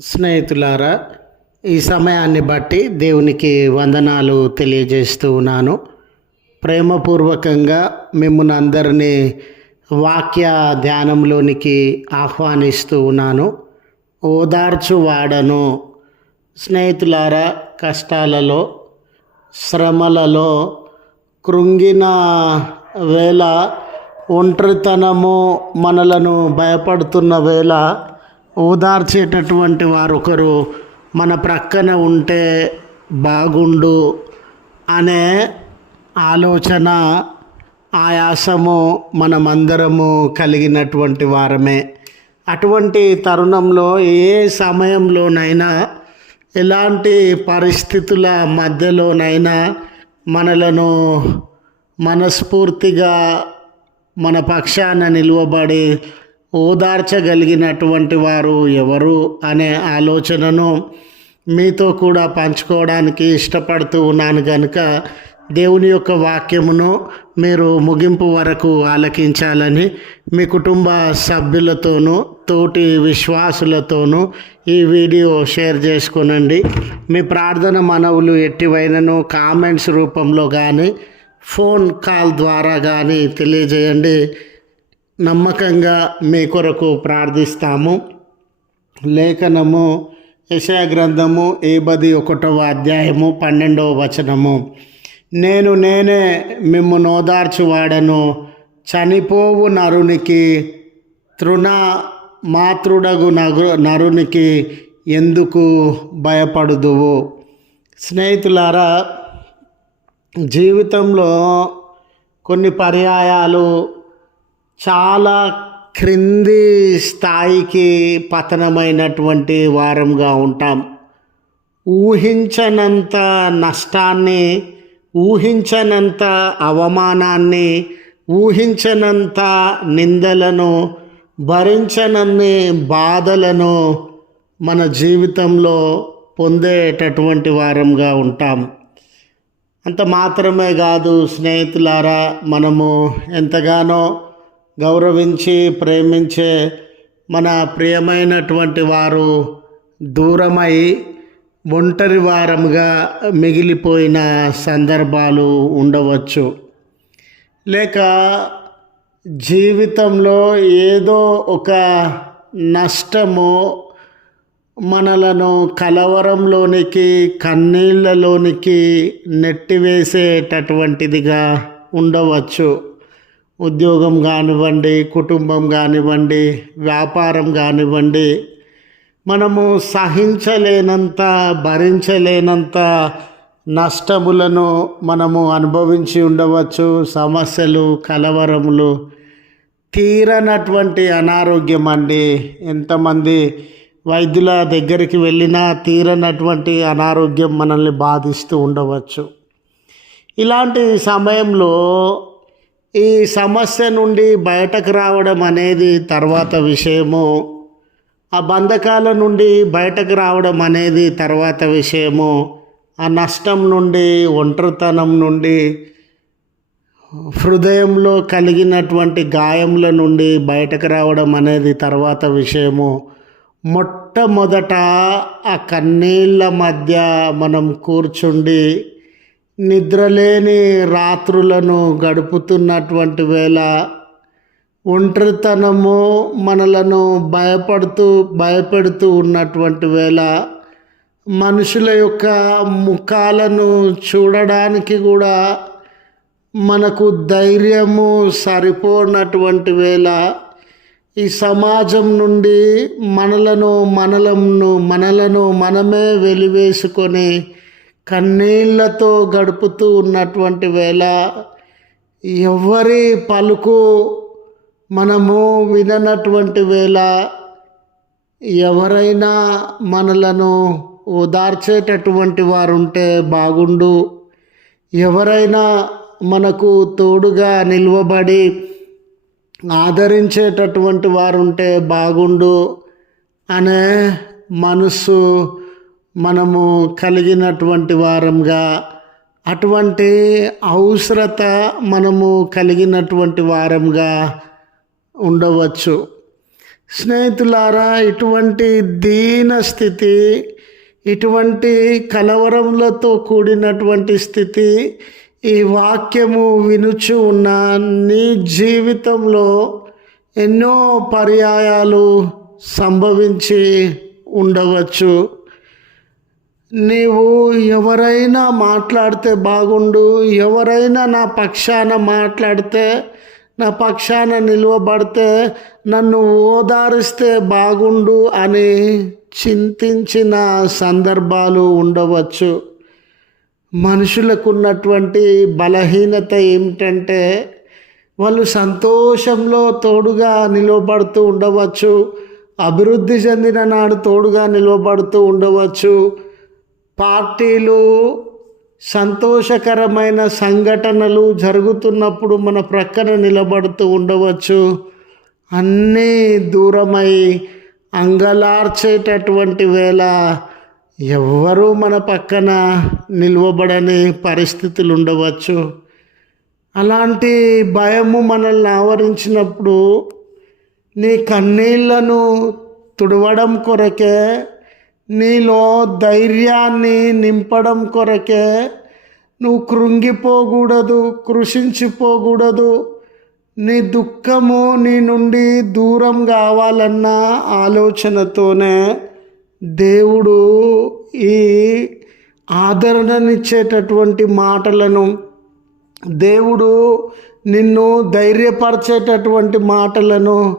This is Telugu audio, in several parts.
స్నేహితులారా ఈ సమయాన్ని బట్టి దేవునికి వందనాలు తెలియజేస్తూ ఉన్నాను. ప్రేమపూర్వకంగా మిమ్మల్ని అందరినీ వాక్య ధ్యానంలోనికి ఆహ్వానిస్తూ ఉన్నాను. ఓదార్చు వాడను స్నేహితులారా కష్టాలలో శ్రమలలో కృంగిన వేళ ఒంటరితనము మనలను భయపడుతున్న వేళ ఓదార్చేటటువంటి వారు ఒకరు మన ప్రక్కన ఉంటే బాగుండు అనే ఆలోచన ఆయాసము మనమందరము కలిగినటువంటి వారమే. అటువంటి తరుణంలో ఏ సమయంలోనైనా ఎలాంటి పరిస్థితుల మధ్యలోనైనా మనలను మనస్ఫూర్తిగా మన పక్షాన నిలువబడి ఓదార్చగలిగినటువంటి వారు ఎవరు అనే ఆలోచనను మీతో కూడా పంచుకోవడానికి ఇష్టపడుతూ ఉన్నాను కనుక దేవుని యొక్క వాక్యమును మీరు ముగింపు వరకు ఆలకించాలని మీ కుటుంబ సభ్యులతోనూ తోటి విశ్వాసులతోనూ ఈ వీడియో షేర్ చేసుకునండి. మీ ప్రార్థన మనవులు ఎట్టివైనను కామెంట్స్ రూపంలో కానీ ఫోన్ కాల్ ద్వారా కానీ తెలియజేయండి. నమ్మకంగా మీ కొరకు ప్రార్థిస్తాము. లేఖనము యశాగ్రంథము ఏబది ఒకటవ అధ్యాయము పన్నెండవ వచనము. నేను నేనే మిమ్ము నోదార్చువాడను. చనిపోవు నరునికి తృణ మాతృడగు నగు నరునికి ఎందుకు భయపడుదువు? స్నేహితులారా జీవితంలో కొన్ని పర్యాయాలు చాలా క్రింది స్థాయికి పతనమైనటువంటి వారంగా ఉంటాం. ఊహించనంత నష్టాన్ని ఊహించనంత అవమానాన్ని ఊహించనంత నిందలను భరించనన్ని బాధలను మన జీవితంలో పొందేటటువంటి వారంగా ఉంటాం. అంత మాత్రమే కాదు స్నేహితులారా మనము ఎంతగానో గౌరవించి ప్రేమించే మన ప్రియమైనటువంటి వారు దూరమై ఒంటరి వారముగా మిగిలిపోయిన సందర్భాలు ఉండవచ్చు. లేక జీవితంలో ఏదో ఒక నష్టము మనలను కలవరంలోనికి కన్నీళ్ళలోనికి నెట్టివేసేటటువంటిదిగా ఉండవచ్చు. ఉద్యోగం కానివ్వండి కుటుంబం కానివ్వండి వ్యాపారం కానివ్వండి మనము సహించలేనంత భరించలేనంత నష్టములను మనము అనుభవించి ఉండవచ్చు. సమస్యలు కలవరములు తీరనటువంటి అనారోగ్యం అండి. ఎంతమంది వైద్యుల దగ్గరికి వెళ్ళినా తీరనటువంటి అనారోగ్యం మనల్ని బాధిస్తూ ఉండవచ్చు. ఇలాంటి సమయంలో ఈ సమస్య నుండి బయటకు రావడం అనేది తర్వాత విషయము. ఆ బంధకాల నుండి బయటకు రావడం అనేది తర్వాత విషయము. ఆ నష్టం నుండి ఒంటరితనం నుండి హృదయంలో కలిగినటువంటి గాయముల నుండి బయటకు రావడం అనేది తర్వాత విషయము. మొట్టమొదట ఆ కన్నీళ్ళ మధ్య మనం కూర్చుండి నిద్రలేని రాత్రులను గడుపుతున్నటువంటి వేళ ఒంటరితనము మనలను భయపడుతూ భయపెడుతూ ఉన్నటువంటి వేళ మనుషుల యొక్క ముఖాలను చూడడానికి కూడా మనకు ధైర్యము సరిపోనటువంటి వేళ ఈ సమాజం నుండి మనలను మనలను మనలను మనమే వెలివేసుకొని కన్నీళ్ళతో గడుపుతూ ఉన్నటువంటి వేళ ఎవరి పలుకు మనము విననటువంటి వేళ ఎవరైనా మనలను ఓదార్చేటటువంటి వారు ఉంటే బాగుండు. ఎవరైనా మనకు తోడుగా నిల్వబడి ఆదరించేటటువంటి వారు ఉంటే బాగుండు అనే మనసు మనము కలిగినటువంటి వారంగా అటువంటి అవసరత మనము కలిగినటువంటి వారంగా ఉండవచ్చు. స్నేహితులారా ఇటువంటి దీన స్థితి ఇటువంటి కలవరములతో కూడినటువంటి స్థితి ఈ వాక్యము వినుచు ఉన్న నీ జీవితంలో ఎన్నో పర్యాయాలు సంభవించి ఉండవచ్చు. నీవు ఎవరైనా మాట్లాడితే బాగుండు ఎవరైనా నా పక్షాన మాట్లాడితే నా పక్షాన నిలువబడితే నన్ను ఓదారిస్తే బాగుండు అని చింతించిన సందర్భాలు ఉండవచ్చు. మనుషులకు ఉన్నటువంటి బలహీనత ఏమిటంటే వాళ్ళు సంతోషంలో తోడుగా నిలవబడుతూ ఉండవచ్చు అభివృద్ధి చెందిన నాడు తోడుగా నిలవబడుతూ ఉండవచ్చు పార్టీలు సంతోషకరమైన సంఘటనలు జరుగుతున్నప్పుడు మన ప్రక్కన నిలబడుతూ ఉండవచ్చు. అన్నీ దూరమై అంగలార్చేటటువంటి వేళ ఎవ్వరూ మన పక్కన నిలవబడని పరిస్థితులు ఉండవచ్చు. అలాంటి భయము మనల్ని ఆవరించినప్పుడు నీ కన్నీళ్ళను తుడవడం కొరకే నీలో ధైర్యాన్ని నింపడం కొరకే నువ్వు కృంగిపోకూడదు కృషించిపోకూడదు. నీ దుఃఖము నీ నుండి దూరం కావాలన్న ఆలోచనతోనే దేవుడు ఈ ఆదరణనిచ్చేటటువంటి మాటలను దేవుడు నిన్ను ధైర్యపరిచేటటువంటి మాటలను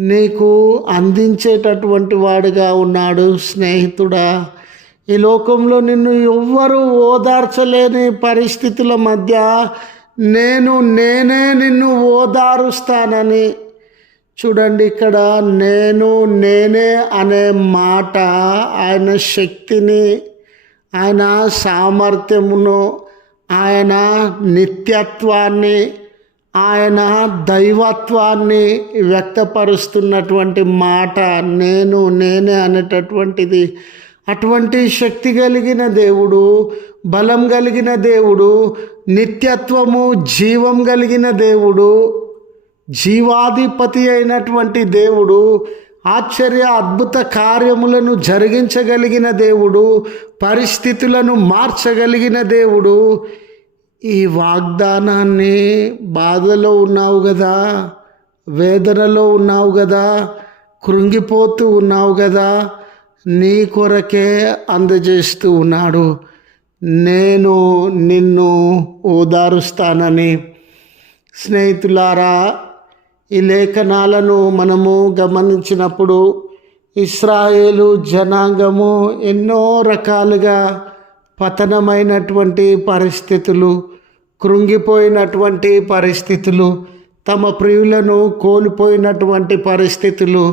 నీకు అందించేటటువంటి వాడుగా ఉన్నాడు స్నేహితుడా. ఈ లోకంలో నిన్ను ఎవ్వరూ ఓదార్చలేని పరిస్థితుల మధ్య నేను నేనే నిన్ను ఓదారుస్తానని. చూడండి ఇక్కడ నేను నేనే అనే మాట ఆయన శక్తిని ఆయన సామర్థ్యమును ఆయన నిత్యత్వాన్ని ఆయన దైవత్వాన్ని వ్యక్తపరుస్తున్నటువంటి మాట నేను నేనే అనేటటువంటిది. అటువంటి శక్తి కలిగిన దేవుడు బలం కలిగిన దేవుడు నిత్యత్వము జీవం కలిగిన దేవుడు జీవాధిపతి అయినటువంటి దేవుడు ఆశ్చర్య అద్భుత కార్యములను జరిగించగలిగిన దేవుడు పరిస్థితులను మార్చగలిగిన దేవుడు ఈ వాగ్దానాన్ని బాధలో ఉన్నావు కదా వేదనలో ఉన్నావు కదా కృంగిపోతూ ఉన్నావు కదా నీ కొరకే అందజేస్తూ ఉన్నాడు. నేను నిన్ను ఓదారుస్తానని. స్నేహితులారా ఈ లేఖనాలను మనము గమనించినప్పుడు ఇస్రాయేలు జనాంగము ఎన్నో రకాలుగా పతనమైనటువంటి పరిస్థితులు కృంగిపోయినటువంటి పరిస్థితులు తమ ప్రియులను కోల్పోయినటువంటి పరిస్థితులు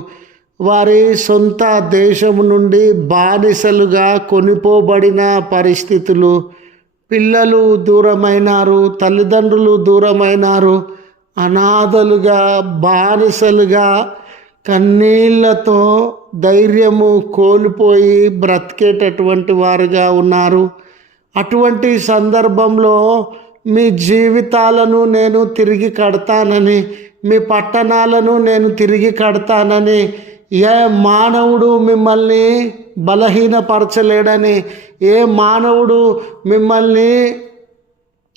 వారి సొంత దేశం నుండి బానిసలుగా కొనిపోబడిన పరిస్థితులు. పిల్లలు దూరమైనారు తల్లిదండ్రులు దూరమైనారు అనాథలుగా బానిసలుగా కన్నీళ్ళతో ధైర్యము కోల్పోయి బ్రతికేటటువంటి వారుగా ఉన్నారు. అటువంటి సందర్భంలో మీ జీవితాలను నేను తిరిగి కడతానని మీ పట్టణాలను నేను తిరిగి కడతానని ఏ మానవుడు మిమ్మల్ని బలహీనపరచలేడని ఏ మానవుడు మిమ్మల్ని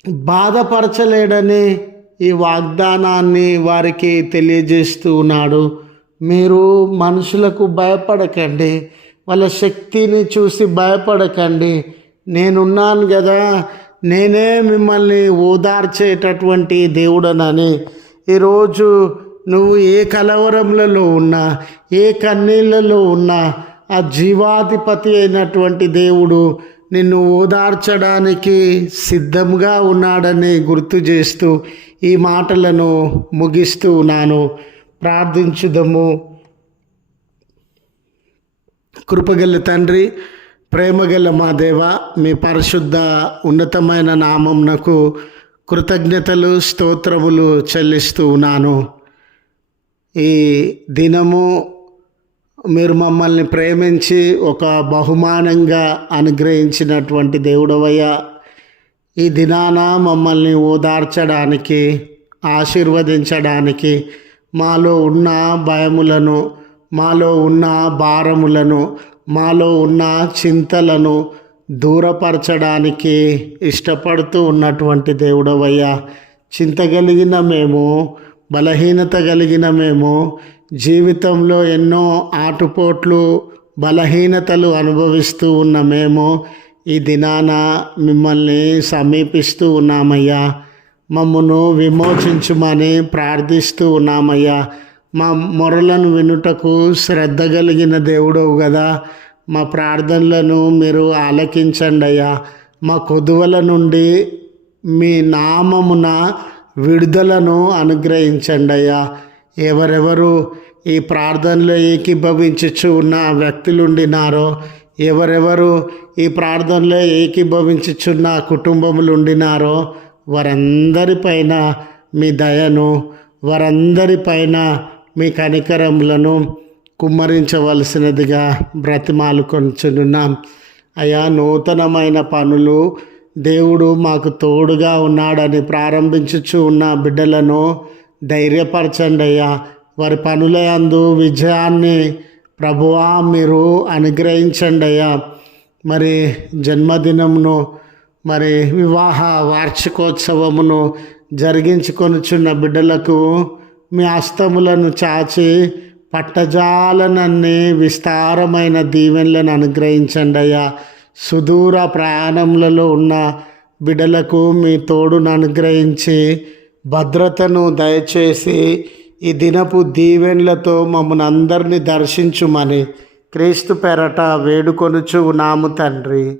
బాధపరచలేడని ఈ వాగ్దానాన్ని వారికి తెలియజేస్తూ ఉన్నాడు. మీరు మనుషులకు భయపడకండి వాళ్ళ శక్తిని చూసి భయపడకండి. నేనున్నాను కదా నేనే మిమ్మల్ని ఓదార్చేటటువంటి దేవుడనని. ఈరోజు నువ్వు ఏ కలవరములలో ఉన్నా ఏ కన్నీళ్ళలో ఉన్నా ఆ జీవాధిపతి అయినటువంటి దేవుడు నిన్ను ఓదార్చడానికి సిద్ధంగా ఉన్నాడని గుర్తు చేస్తూ ఈ మాటలను ముగిస్తూ ఉన్నాను. ప్రార్థించుదము. కృపగల తండ్రి ప్రేమగల మా దేవ మీ పరిశుద్ధ ఉన్నతమైన నామంనకు కృతజ్ఞతలు స్తోత్రములు చెల్లిస్తూ ఉన్నాను. ఈ దినము మీరు మమ్మల్ని ప్రేమించి ఒక బహుమానంగా అనుగ్రహించినటువంటి దేవుడవయ్యా ఈ దినాన మమ్మల్ని ఓదార్చడానికి ఆశీర్వదించడానికి మాలో ఉన్న భయములను మాలో ఉన్న భారములను మాలో ఉన్న చింతలను దూరపరచడానికి ఇష్టపడుతూ ఉన్నటువంటి దేవుడవయ్యా. చింత కలిగిన మేము బలహీనత కలిగిన మేము జీవితంలో ఎన్నో ఆటుపోట్లు బలహీనతలు అనుభవిస్తూ ఉన్న మేము ఈ దినాన మిమ్మల్ని సమీపిస్తూ ఉన్నామయ్యా. మమ్మను విమోచించుమని ప్రార్థిస్తూ ఉన్నామయ్యా. మా మొరలను వినుటకు శ్రద్ధ కలిగిన దేవుడవు కదా మా ప్రార్థనలను మీరు ఆలకించండి అయ్యా. మా కొదువల నుండి మీ నామమున విడుదలను అనుగ్రహించండి అయ్యా. ఎవరెవరు ఈ ప్రార్థనలో ఏకీభవించుచు ఉన్న వ్యక్తులుండినారో ఎవరెవరు ఈ ప్రార్థనలో ఏకీభవించుచున్న కుటుంబములు ఉండినారో వారందరిపైన మీ దయను వారందరిపైన మీ కనికరములను కుమ్మరించవలసినదిగా బ్రతిమాలుకొంచున్నాం అయా నూతనమైన పనులు దేవుడు మాకు తోడుగా ఉన్నాడని ప్రారంభించుచు ఉన్న బిడ్డలను ధైర్యపరచండి అయ్యా. వారి పనుల యందు విజయాన్ని ప్రభువా మీరు అనుగ్రహించండి అయ్యా. మరి జన్మదినమును మరి వివాహ వార్షికోత్సవమును జరిగించుకొనుచున్న బిడ్డలకు మీ హస్తములను చాచి పట్టజాలనన్ని విస్తారమైన దీవెనలను అనుగ్రహించండి అయ్యా. సుదూర ప్రయాణములలో ఉన్న బిడలకు మీ తోడును అనుగ్రహించి భద్రతను దయచేసి ఈ దినపు దీవెనలతో మమ్మల్ని అందరినీ దర్శించుమని క్రీస్తు పెరట వేడుకొనుచు నాము తండ్రి.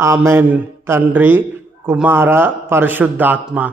ఆమెన్. తండ్రి కుమార పరిశుద్ధాత్మ.